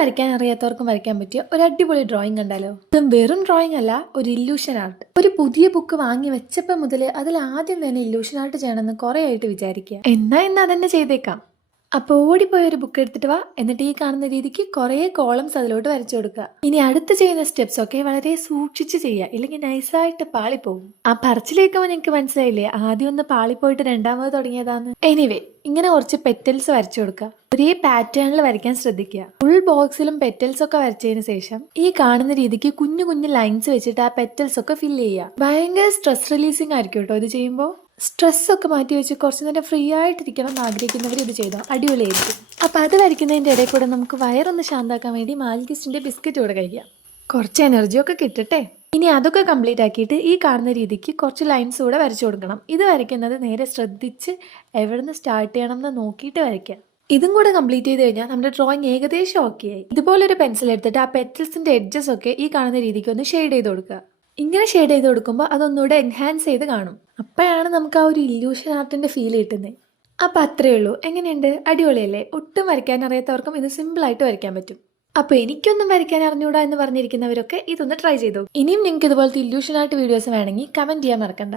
വരയ്ക്കാൻ അറിയാത്തവർക്കും വരയ്ക്കാൻ പറ്റിയ ഒരു അടിപൊളി ഡ്രോയിങ് കണ്ടാലോ. ഇതും വെറും ഡ്രോയിങ് അല്ല, ഒരു ഇല്യൂഷൻ ആർട്ട്. ഒരു പുതിയ ബുക്ക് വാങ്ങി വെച്ചപ്പോൾ മുതൽ അതിൽ ആദ്യം തന്നെ ഇല്യൂഷൻ ആർട്ട് ചെയ്യണമെന്ന് കുറെ ആയിട്ട് വിചാരിക്കുക. എന്നാ ഇന്ന് അതന്നെ ചെയ്തേക്കാം. അപ്പോൾ ഓടിപ്പോയ ഒരു ബുക്ക് എടുത്തിട്ട് വാ, എന്നിട്ട് ഈ കാണുന്ന രീതിക്ക് കുറേ കോളംസ് അതിലോട്ട് വരച്ചു കൊടുക്കുക. ഇനി അടുത്ത് ചെയ്യുന്ന സ്റ്റെപ്സ് ഒക്കെ വളരെ സൂക്ഷിച്ച് ചെയ്യുക, ഇല്ലെങ്കിൽ നൈസായിട്ട് പാളിപ്പോകും. ആ പറച്ചിലേക്കുമ്പോൾ നിങ്ങൾക്ക് മനസ്സിലായില്ലേ, ആദ്യം ഒന്ന് പാളിപ്പോയിട്ട് രണ്ടാമത് തുടങ്ങിയതാന്ന്. എനിവേ, ഇങ്ങനെ കുറച്ച് പെറ്റൽസ് വരച്ചു കൊടുക്കുക. ഒരേ പാറ്റേണിൽ വരയ്ക്കാൻ ശ്രദ്ധിക്കുക. ഫുൾ ബോക്സിലും പെറ്റൽസ് ഒക്കെ വരച്ചതിന് ശേഷം ഈ കാണുന്ന രീതിക്ക് കുഞ്ഞു കുഞ്ഞു ലൈൻസ് വെച്ചിട്ട് ആ പെറ്റൽസ് ഒക്കെ ഫില്ല് ചെയ്യുക. ഭയങ്കര സ്ട്രെസ് റിലീസിങ് ആയിരിക്കും കേട്ടോ ഇത് ചെയ്യുമ്പോൾ. സ്ട്രെസ് ഒക്കെ മാറ്റി വെച്ച് കുറച്ച് നേരം ഫ്രീ ആയിട്ടിരിക്കണം എന്ന് ആഗ്രഹിക്കുന്നവർ ഇത് ചെയ്തോ, അടിപൊളിയായിരിക്കും. അപ്പം അത് വരയ്ക്കുന്നതിൻ്റെ ഇടയിൽ കൂടെ നമുക്ക് വയറൊന്ന് ശാന്താക്കാൻ വേണ്ടി മാൽഗിസ്റ്റിൻ്റെ ബിസ്ക്കറ്റ് കൂടെ കഴിക്കാം. കുറച്ച് എനർജിയൊക്കെ കിട്ടട്ടെ. ഇനി അതൊക്കെ കംപ്ലീറ്റ് ആക്കിയിട്ട് ഈ കാണുന്ന രീതിക്ക് കുറച്ച് ലൈൻസ് കൂടെ വരച്ചു കൊടുക്കണം. ഇത് വരയ്ക്കുന്നത് നേരെ ശ്രദ്ധിച്ച് എവിടെ നിന്ന് സ്റ്റാർട്ട് ചെയ്യണം എന്ന് നോക്കിയിട്ട് വരയ്ക്കാം. ഇതും കൂടെ കംപ്ലീറ്റ് ചെയ്ത് കഴിഞ്ഞാൽ നമ്മുടെ ഡ്രോയിങ് ഏകദേശം ഓക്കെ ആയി. ഇതുപോലൊരു പെൻസിൽ എടുത്തിട്ട് ആ പെറ്റൽസിൻ്റെ എഡ്ജസ് ഒക്കെ ഈ കാണുന്ന രീതിക്ക് ഒന്ന് ഷെയ്ഡ് ചെയ്ത് കൊടുക്കുക. ഇങ്ങനെ ഷെയ്ഡ് ചെയ്ത് കൊടുക്കുമ്പോൾ അതൊന്നുകൂടെ എൻഹാൻസ് ചെയ്ത് കാണും. അപ്പോഴാണ് നമുക്ക് ആ ഒരു ഇല്യൂഷൻ ആർട്ടിൻ്റെ ഫീൽ കിട്ടുന്നത്. അപ്പം അത്രയേ ഉള്ളൂ. എങ്ങനെയുണ്ട്? അടിപൊളിയല്ലേ? ഒട്ടും വരയ്ക്കാൻ അറിയാത്തവർക്കും ഇത് സിമ്പിളായിട്ട് വരയ്ക്കാൻ പറ്റും. അപ്പോൾ എനിക്കൊന്നും വരയ്ക്കാൻ അറിഞ്ഞൂടാ എന്ന് പറഞ്ഞിരിക്കുന്നവരൊക്കെ ഇതൊന്ന് ട്രൈ ചെയ്തു. ഇനിയും നിങ്ങൾക്ക് ഇതുപോലത്തെ ഇല്യൂഷൻ ആർട്ട് വീഡിയോസ് വേണമെങ്കിൽ കമൻറ്റ് ചെയ്യാൻ മറക്കണ്ട.